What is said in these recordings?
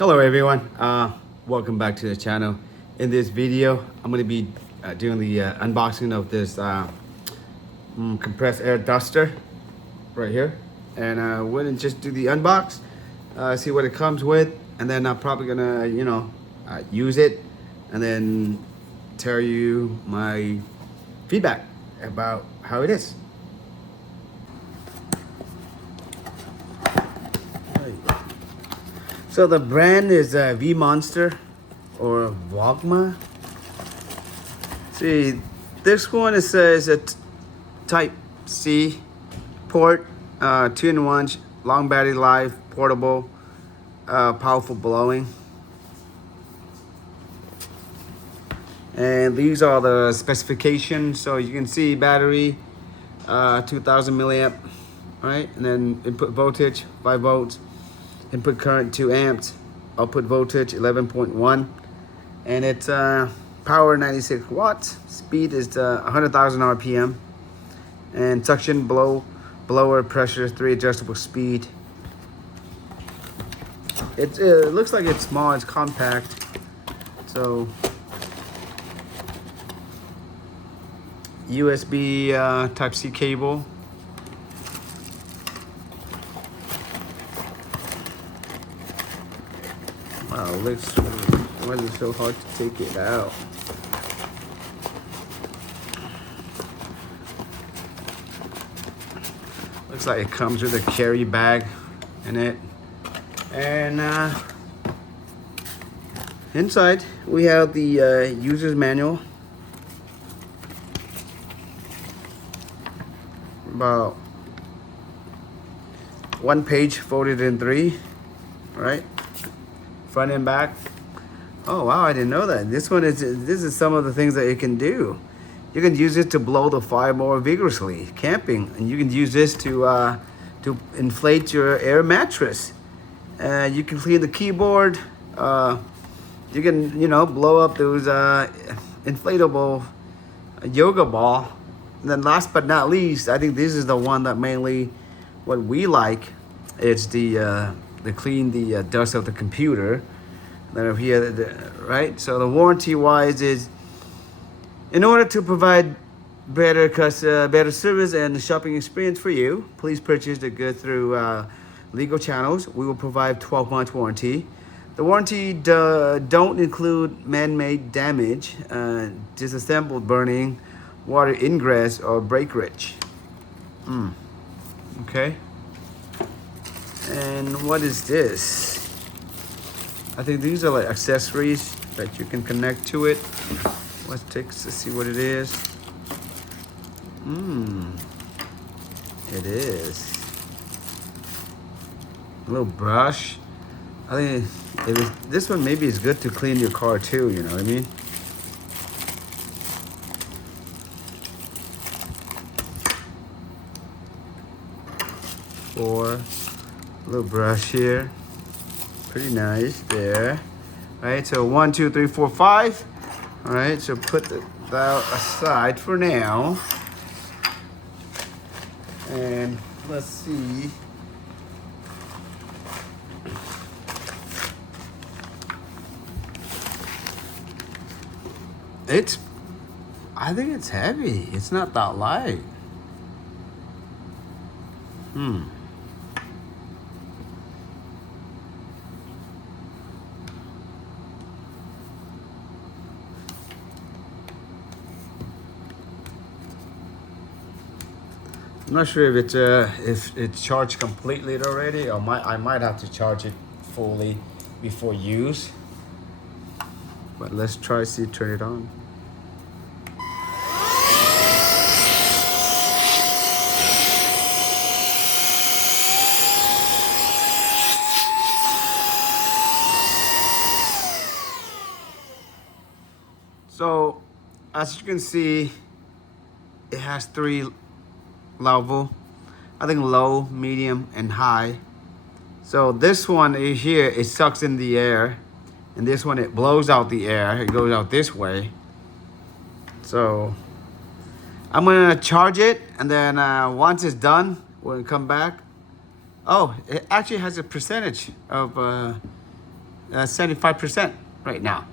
Hello everyone, welcome back to the channel. In this video I'm going to be doing the unboxing of this compressed air duster right here, and we're going to just do the unbox, see what it comes with, and then I'm probably gonna use it and then tell you my feedback about how it is. So the brand is Vmonster or VOGMA. See, this one, it says a Type C port, 2-in-1, long battery life, portable, powerful blowing. And these are the specifications. So you can see battery, 2000 milliamp, right? And then input voltage, 5 volts. Input current 2 amps, output voltage 11.1, and it's power 96 watts. Speed is 100,000 RPM, and suction blower pressure 3 adjustable speed. It looks like it's small, it's compact. So USB Type C cable. Wow, looks, why is it so hard to take it out? Looks like it comes with a carry bag in it. And inside we have the user's manual. About 1 page folded in 3, right? Front and back. Oh wow, I didn't know that. This is some of the things that it can do. You can use it to blow the fire more vigorously, camping, and you can use this to inflate your air mattress. You can clean the keyboard. You can blow up those inflatable yoga ball. And then last but not least, I think this is the one that mainly what we like. It's the clean the dust of the computer. Then over here, right? So the warranty wise is, in order to provide better service and shopping experience for you, please purchase the good through legal channels. We will provide 12 months warranty. The warranty don't include man-made damage, disassembled burning, water ingress, or breakage. Okay. And what is this? I think these are like accessories that you can connect to it. Let's see what it is. It is a little brush. I think this one maybe is good to clean your car too, you know what I mean? Little brush here, pretty nice there. All right, so 1, 2, 3, 4, 5. All right, so put that aside for now, and let's see. I think it's heavy. It's not that light. I'm not sure if it's charged completely already, or I might have to charge it fully before use. But let's try turn it on. So as you can see, it has 3 level. I think low, medium, and high. So this one here, it sucks in the air, and this one, it blows out the air. It goes out this way. So I'm gonna charge it, and then once it's done, we'll come back. Oh, it actually has a percentage of 75% right now.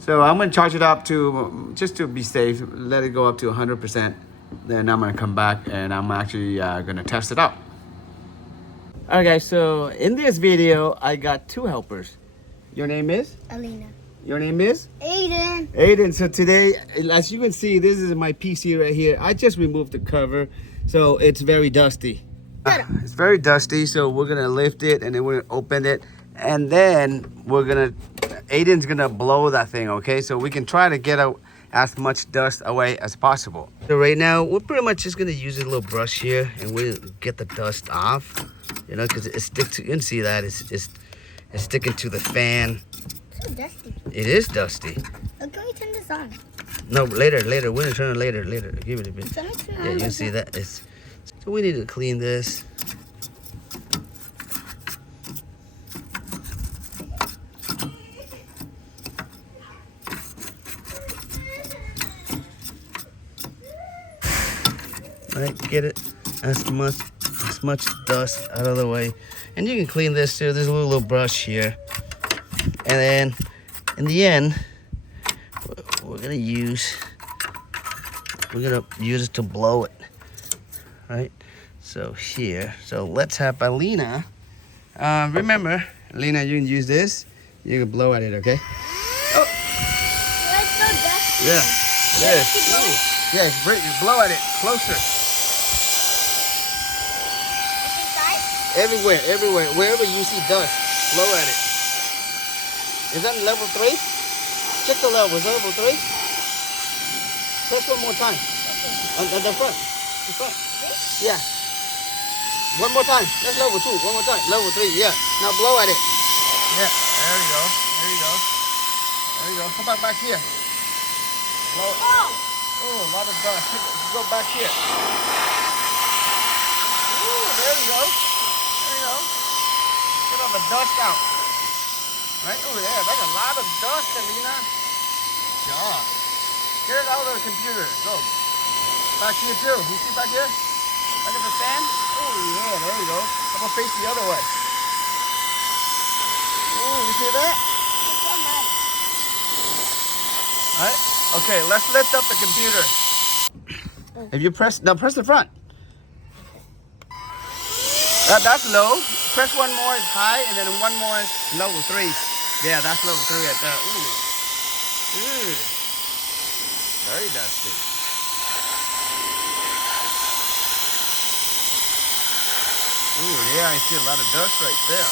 So I'm gonna charge it up to, just to be safe, let it go up to 100%. Then I'm gonna come back and I'm actually gonna test it out. All right, guys, so in this video, I got 2 helpers. Your name is? Alina. Your name is? Aiden. Aiden. So today, as you can see, this is my PC right here. I just removed the cover, so it's very dusty. It's very dusty, so we're gonna lift it and then we're gonna open it, and then Aiden's gonna blow that thing, okay? So we can try to get out as much dust away as possible. So right now, we're pretty much just gonna use a little brush here and we'll get the dust off, you know, because it sticks to, you can see that, it's sticking to the fan. It's so dusty. It is dusty. Look, can we turn this on? No, later. We're gonna turn it later. Give it a bit. Turn it on. Yeah, you can see that. So we need to clean this. Right, get it as much dust out of the way, and you can clean this too. There's a little brush here, and then in the end, we're gonna use it to blow it. Right. So here, so let's have Alina. Remember, Alina, you can use this. You can blow at it, okay? Oh. It's so dusty. Yeah. Yes. Yeah, blow at it closer. Everywhere. Wherever you see dust, blow at it. Is that level 3? Check the level. Is that level 3? Press one more time. On the front. The front. Yeah. One more time. That's level 2. One more time. Level 3. Yeah. Now blow at it. Yeah. There you go. There you go. Come back here. Blow it. Oh, a lot of dust. Go back here. Ooh, there you go. Get all the dust out. Right? Oh, yeah. That's a lot of dust, Alina. Yeah. Get it out of the computer. Go. Back here, too. You see back here? Back at the fan? Oh, yeah. There you go. I'm going to face the other way. Oh, you see that? All right. Okay, let's lift up the computer. If you press the front. That's low. Press one more, it's high, and then one more is level 3. Yeah, that's level 3 right there. Ooh. Very dusty. Ooh, yeah, I see a lot of dust right there.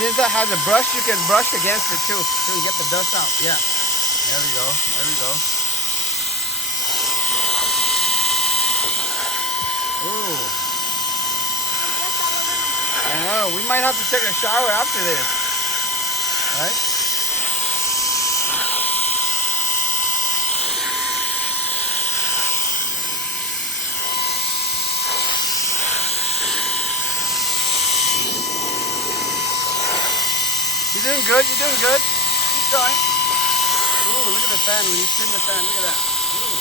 Since that has a brush, you can brush against it too, so you get the dust out. Yeah. There we go. Ooh. I know. We might have to take a shower after this. Right? You're doing good. Keep going. Ooh, look at the fan. When you spin the fan, look at that. Ooh.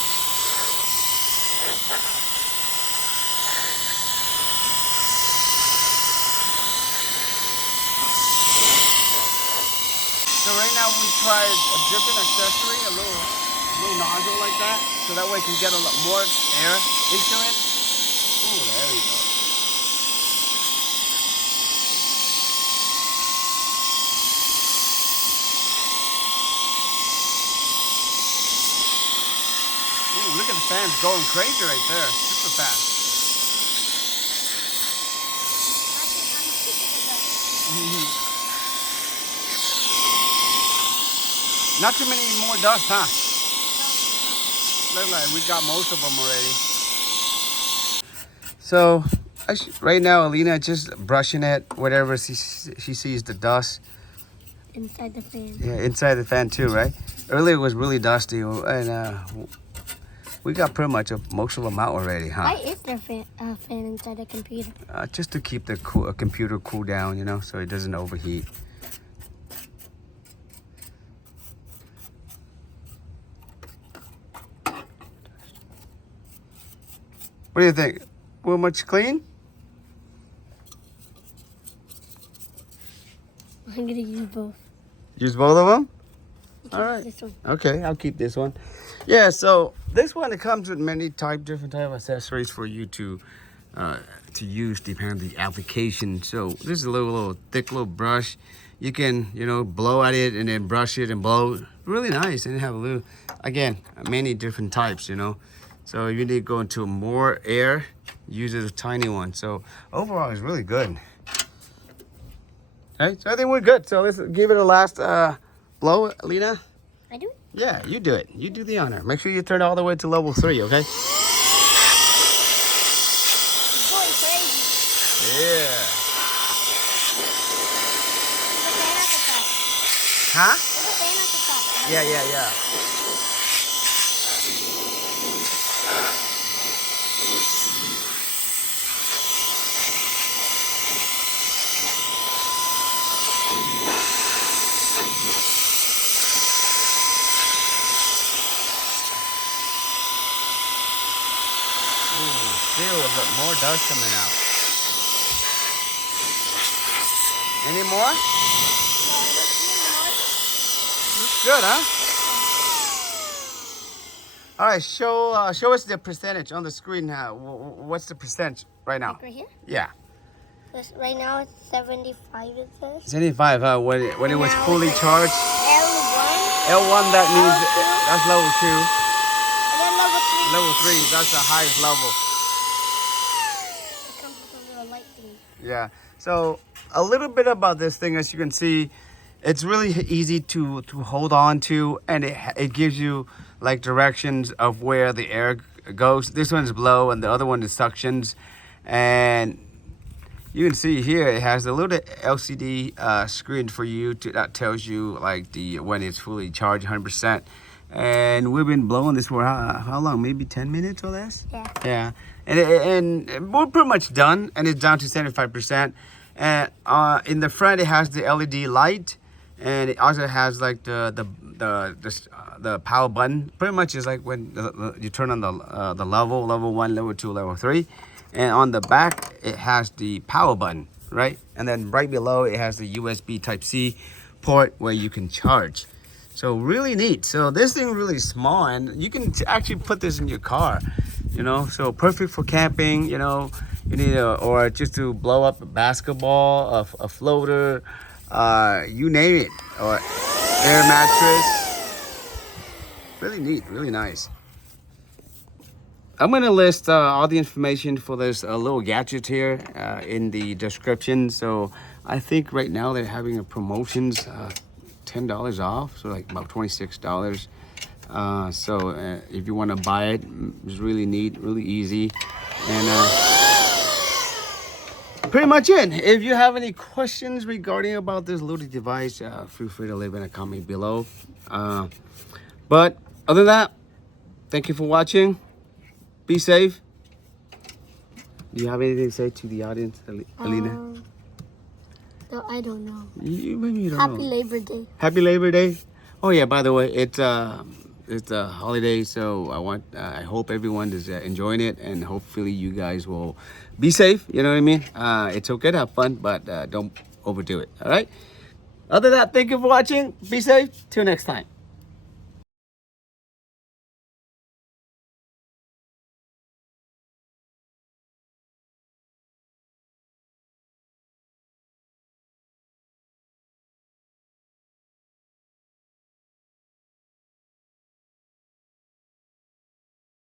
So right now we tried a different accessory, a little nozzle like that, so that way you can get a lot more air into it. Ooh, there we go. Ooh, look at the fans going crazy right there, super fast. Not too many more dust, huh? Look like we got most of them already. So, right now, Alina just brushing it, whatever she sees the dust. Inside the fan. Yeah, inside the fan too, right? Earlier it was really dusty, and we got pretty much most of them out already, huh? Why is there a fan inside the computer? Just to keep the computer cool down, you know, so it doesn't overheat. What do you think? Will much clean? I'm gonna use both. Use both of them? You can All use right. This one. Okay, I'll keep this one. Yeah, so this one, it comes with many different type of accessories for you to use depending on the application. So this is a little thick little brush. You can, you know, blow at it and then brush it and blow. Really nice. And have a little, again, many different types, you know. So if you need to go into more air, use a tiny one. So overall, it's really good. Okay, so I think we're good. So let's give it a last blow, Lena. I do? Yeah, you do it. You do the honor. Make sure you turn it all the way to level 3, okay? It's going crazy. Yeah. There's a fan at the top. Huh? There's a fan at the top. Yeah. Still a bit more dust coming out. Any more? Good, huh? All right, show us the percentage on the screen. What's the percentage right now? Like right here? Yeah. Right now it's 75, it says. 75, when it was Now fully it's charged. L1. L1, that means L2. that's level 2. And then level 3. Level 3, that's the highest level. It comes with a little light thing. Yeah. So a little bit about this thing, as you can see, it's really easy to hold on to, and it gives you like directions of where the air goes. This one's blow, and the other one is suctions, and you can see here it has a little LCD screen for you that tells you like when it's fully charged 100%. And we've been blowing this for how long? Maybe 10 minutes or less? Yeah. Yeah. And we're pretty much done, and it's down to 75%. And in the front, it has the LED light, and it also has like the power button. Pretty much is like when you turn on the level 1, level 2, level 3. And on the back, it has the power button, right? And then right below, it has the USB Type-C port where you can charge. So really neat. So this thing really small, and you can actually put this in your car, you know. So perfect for camping, you know. You need or just to blow up a basketball, a floater, you name it, or air mattress. Really neat, really nice. I'm gonna list all the information for this little gadget here in the description. So I think right now they're having a promotions, $10 off, so like about $26. So if you want to buy it, it's really neat, really easy, and pretty much it. If you have any questions regarding about this little device, feel free to leave in a comment below. But other than that, thank you for watching. Be safe. Do you have anything to say to the audience, Alina? No, I don't know. Maybe you don't Happy know. Labor Day. Happy Labor Day. Oh yeah, by the way, it's a holiday, so I hope everyone is enjoying it, and hopefully you guys will be safe. You know what I mean? It's okay to have fun, but don't overdo it. All right. Other than that, thank you for watching. Be safe. Till next time.